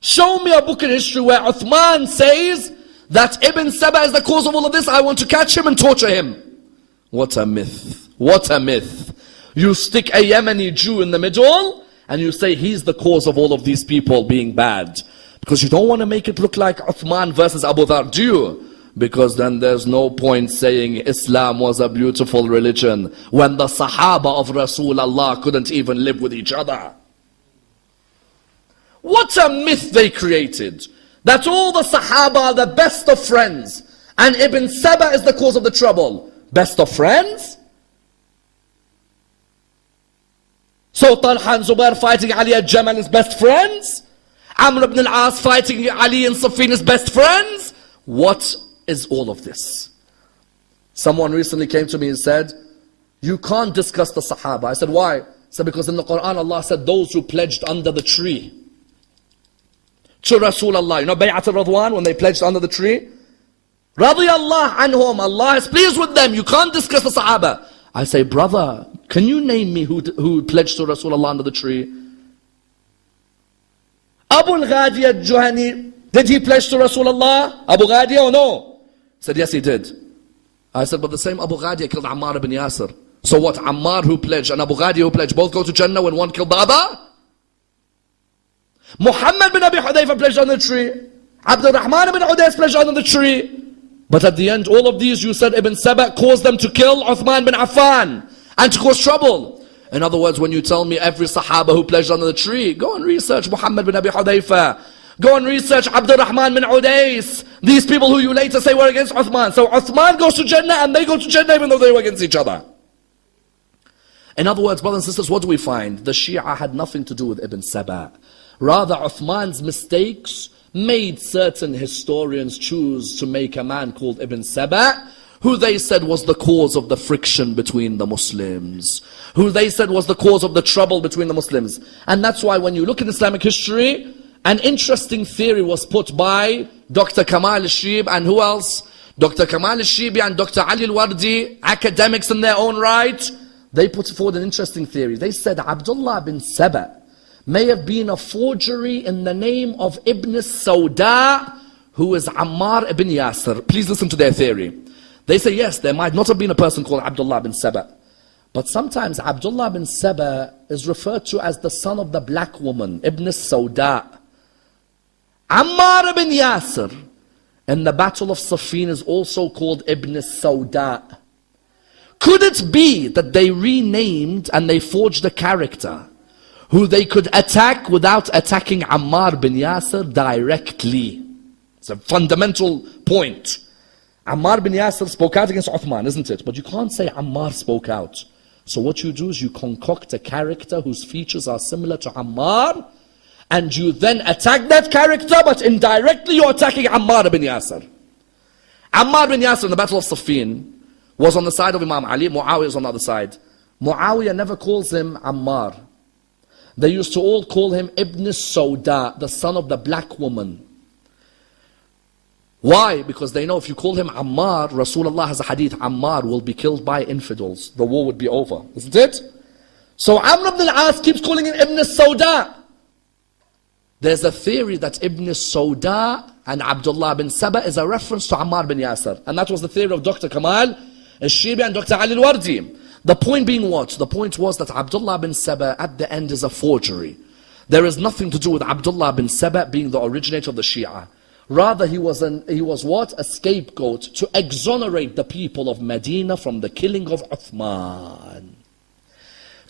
Show me a book in history where Uthman says that Ibn Saba is the cause of all of this. I want to catch him and torture him. What a myth. What a myth. You stick a Yemeni Jew in the middle and you say he's the cause of all of these people being bad. Because you don't want to make it look like Uthman versus Abu Dhar, do you? Because then there's no point saying Islam was a beautiful religion when the Sahaba of Rasulullah couldn't even live with each other. What a myth they created. That all the Sahaba are the best of friends and Ibn Saba is the cause of the trouble. Best of friends? So Talha and Zubair fighting Ali at Jamal is best friends? Amr ibn al-As fighting Ali and Siffin is best friends? What is all of this? Someone recently came to me and said, you can't discuss the Sahaba. I said, why? He said, because in the Quran Allah said those who pledged under the tree to Rasulullah. You know Bay'at al-Radwan, when they pledged under the tree? Radiyallahu anhum, Allah is pleased with them. You can't discuss the Sahaba. I say, brother, can you name me who pledged to Rasulullah under the tree? Abu al-Ghadi al-Juhani, did he pledge to Rasulullah? Abu Ghadi or no? He said, yes he did. I said, but the same Abu Ghadi killed Ammar ibn Yasir. So what, Ammar who pledged and Abu Ghadi who pledged both go to Jannah when one killed the other? Muhammad bin Abi Hudayfa pledged on the tree. Abdul Rahman ibn Udais pledged on the tree. But at the end, all of these, you said Ibn Saba caused them to kill Uthman bin Affan and to cause trouble. In other words, when you tell me every Sahaba who pledged under the tree, go and research Muhammad bin Abi Hudayfa. Go and research Abdul Rahman bin Udais. These people who you later say were against Uthman. So Uthman goes to Jannah and they go to Jannah even though they were against each other. In other words, brothers and sisters, what do we find? The Shia had nothing to do with Ibn Saba. Rather, Uthman's mistakes made certain historians choose to make a man called Ibn Saba, who they said was the cause of the friction between the Muslims, who they said was the cause of the trouble between the Muslims. And that's why when you look at Islamic history, an interesting theory was put by Dr. Kamal al-Shib and who else? Dr. Kamal al-Shibi and Dr. Ali al-Wardi, academics in their own right. They put forward an interesting theory. They said Abdullah bin Saba may have been a forgery in the name of Ibn Sauda, who is Ammar ibn Yasir. Please listen to their theory. They say, yes, there might not have been a person called Abdullah bin Saba. But sometimes Abdullah bin Saba is referred to as the son of the black woman, Ibn Sauda. Ammar ibn Yasir in the Battle of Siffin is also called Ibn Sawda. Could it be that they renamed and they forged a character who they could attack without attacking Ammar bin Yasir directly? It's a fundamental point. Ammar bin Yasir spoke out against Uthman, isn't it? But you can't say Ammar spoke out. So what you do is you concoct a character whose features are similar to Ammar, and you then attack that character, but indirectly you're attacking Ammar bin Yasir. Ammar bin Yasir in the Battle of Siffin was on the side of Imam Ali, Muawiyah is on the other side. Muawiyah never calls him Ammar. They used to all call him Ibn Sawda, the son of the black woman. Why? Because they know if you call him Ammar, Rasulullah has a hadith, Ammar will be killed by infidels. The war would be over, isn't it? So Amr ibn al-As keeps calling him Ibn Sawda. There's a theory that Ibn Sawda and Abdullah bin Saba is a reference to Ammar bin Yasir. And that was the theory of Dr. Kamal al-Shibi and Dr. Ali al-Wardi. The point being what? The point was that Abdullah bin Saba at the end is a forgery. There is nothing to do with Abdullah bin Saba being the originator of the Shia. Rather, he was what? A scapegoat to exonerate the people of Medina from the killing of Uthman.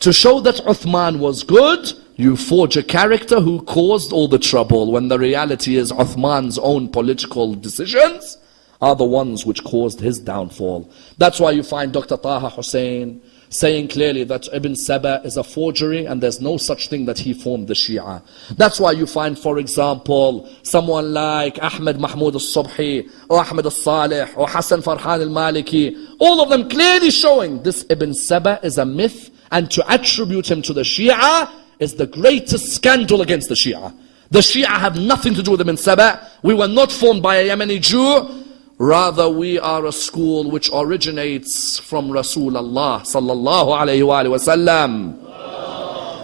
To show that Uthman was good, you forge a character who caused all the trouble, when the reality is Uthman's own political decisions are the ones which caused his downfall. That's why you find Dr. Taha Hussein saying clearly that Ibn Saba is a forgery and there's no such thing that he formed the Shia. That's why you find, for example, someone like Ahmed Mahmoud al-Subhi or Ahmed al-Salih or Hassan Farhan al-Maliki, all of them clearly showing this Ibn Saba is a myth, and to attribute him to the Shia is the greatest scandal against the Shia. The Shia have nothing to do with Ibn Saba. We were not formed by a Yemeni Jew. Rather, we are a school which originates from Rasulullah sallallahu alayhi wa sallam.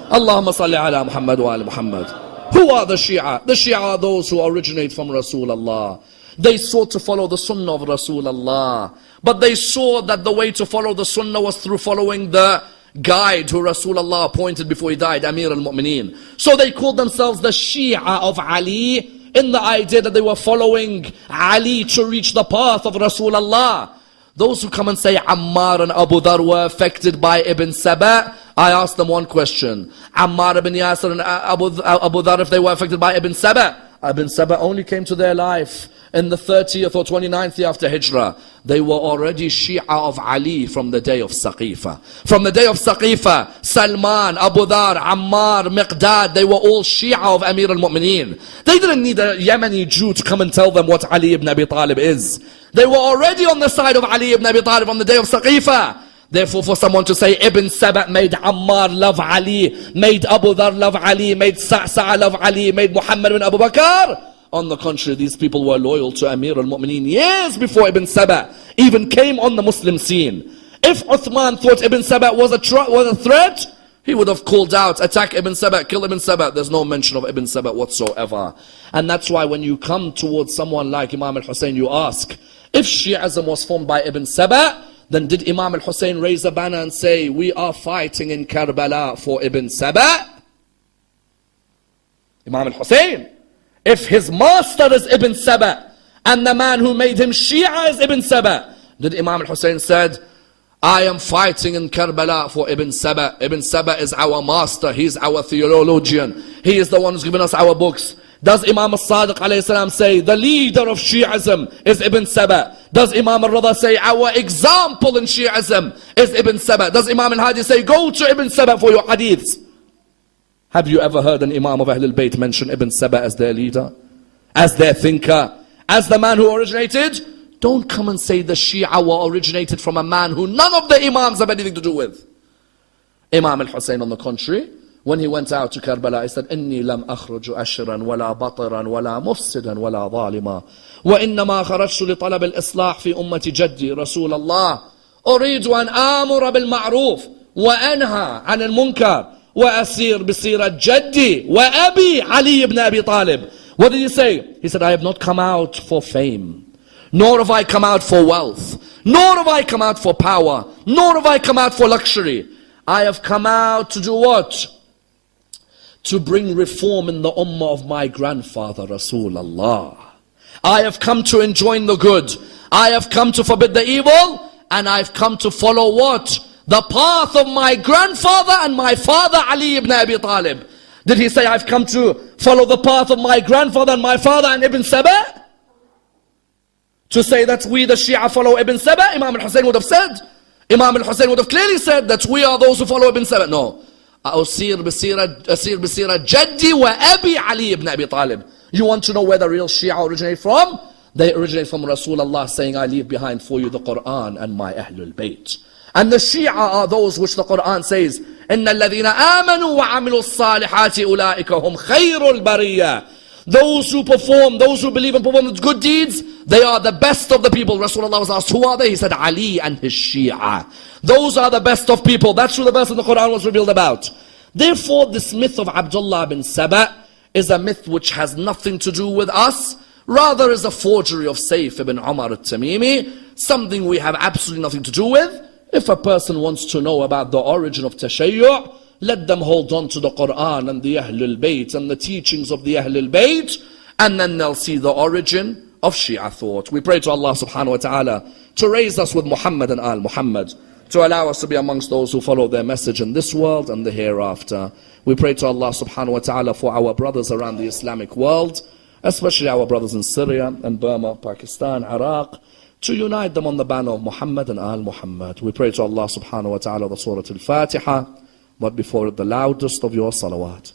Allahumma salli ala Muhammad wa ala Muhammad. Who are the Shia? The Shia are those who originate from Rasulullah. They sought to follow the Sunnah of Rasulullah, but they saw that the way to follow the Sunnah was through following the guide who Rasulullah appointed before he died, Amir al-Mu'mineen. So they called themselves the Shia of Ali, in the idea that they were following Ali to reach the path of Rasulullah. Those who come and say Ammar and Abu Dhar were affected by Ibn Saba, I ask them one question. Ammar ibn Yasir and Abu Dhar, if they were affected by Ibn Saba only came to their life in the 30th or 29th year after Hijrah. They were already Shia of Ali from the day of Saqifa. From the day of Saqifa, Salman, Abu Dhar, Ammar, Miqdad, they were all Shia of Amir al-Mu'mineen. They didn't need a Yemeni Jew to come and tell them what Ali ibn Abi Talib is. They were already on the side of Ali ibn Abi Talib on the day of Saqifa. Therefore, for someone to say Ibn Saba made Ammar love Ali, made Abu Dhar love Ali, made Sa'sa' love Ali, made Muhammad bin Abu Bakr, on the contrary, these people were loyal to Amir al-Mu'mineen years before Ibn Saba even came on the Muslim scene. If Uthman thought Ibn Saba was a threat, he would have called out, attack Ibn Saba, kill Ibn Saba. There's no mention of Ibn Saba whatsoever. And that's why when you come towards someone like Imam al-Hussein, you ask, if Shi'ism was formed by Ibn Saba, then did Imam al-Hussein raise a banner and say, we are fighting in Karbala for Ibn Saba? Imam al-Hussein, if his master is Ibn Saba and the man who made him Shia is Ibn Saba, did Imam al-Hussein said, I am fighting in Karbala for Ibn Saba. Ibn Saba is our master, he is our theologian, he is the one who's given us our books. Does Imam al-Sadiq alayhi salam say, the leader of Shi'ism is Ibn Saba? Does Imam al-Rida say, our example in Shi'ism is Ibn Saba? Does Imam al-Hadi say, go to Ibn Saba for your hadiths? Have you ever heard an Imam of Ahlul Bayt mention Ibn Saba as their leader, as their thinker, as the man who originated? Don't come and say the Shia were originated from a man who none of the Imams have anything to do with. Imam al-Hussein, on the contrary, when he went out to Karbala, he said, إني لم أخرج أشرا ولا بطرا ولا مفسدا ولا ظالما وإنما خرجت لطلب الإصلاح في أمة جدي رسول الله أريد أن آمر بالمعروف وأنهى عن المنكر وأسير بسيرة جدي وأبي علي ibn Abi Talib. What did he say? He said, I have not come out for fame, nor have I come out for wealth, nor have I come out for power, nor have I come out for luxury. I have come out to do what? to bring reform in the ummah of my grandfather Rasulullah. I have come to enjoin the good. I have come to forbid the evil. And I've come to follow what? The path of my grandfather and my father Ali ibn Abi Talib. Did he say I've come to follow the path of my grandfather and my father and Ibn Saba? To say that we the Shia follow Ibn Saba, Imam al-Hussein would have said. Imam al-Hussein would have clearly said that we are those who follow Ibn Saba. No. أسير بسيرة جدي وأبي علي ibn Abi Talib. You want to know where the real Shia originate from? They originate from Rasulullah saying, I leave behind for you the Quran and my Ahlul Bayt. And the Shia are those which the Quran says, إن الذين آمنوا وعملوا الصالحات أولئك هم خير البرية. Those who perform, those who believe and perform good deeds, they are the best of the people. Rasulullah was asked, who are they? He said, Ali and his Shia. Those are the best of people. That's who the verse in the Quran was revealed about. Therefore, this myth of Abdullah bin Saba is a myth which has nothing to do with us. Rather is a forgery of Saif ibn Umar al-Tamimi, something we have absolutely nothing to do with. If a person wants to know about the origin of Tashayyu', let them hold on to the Quran and the Ahlul Bayt and the teachings of the Ahlul Bayt, and then they'll see the origin of Shia thought. We pray to Allah subhanahu wa ta'ala to raise us with Muhammad and Al Muhammad, to allow us to be amongst those who follow their message in this world and the hereafter. We pray to Allah subhanahu wa ta'ala for our brothers around the Islamic world, especially our brothers in Syria and Burma, Pakistan, Iraq, to unite them on the banner of Muhammad and Al Muhammad. We pray to Allah subhanahu wa ta'ala the Surah Al-Fatiha, but before it the loudest of your salawat.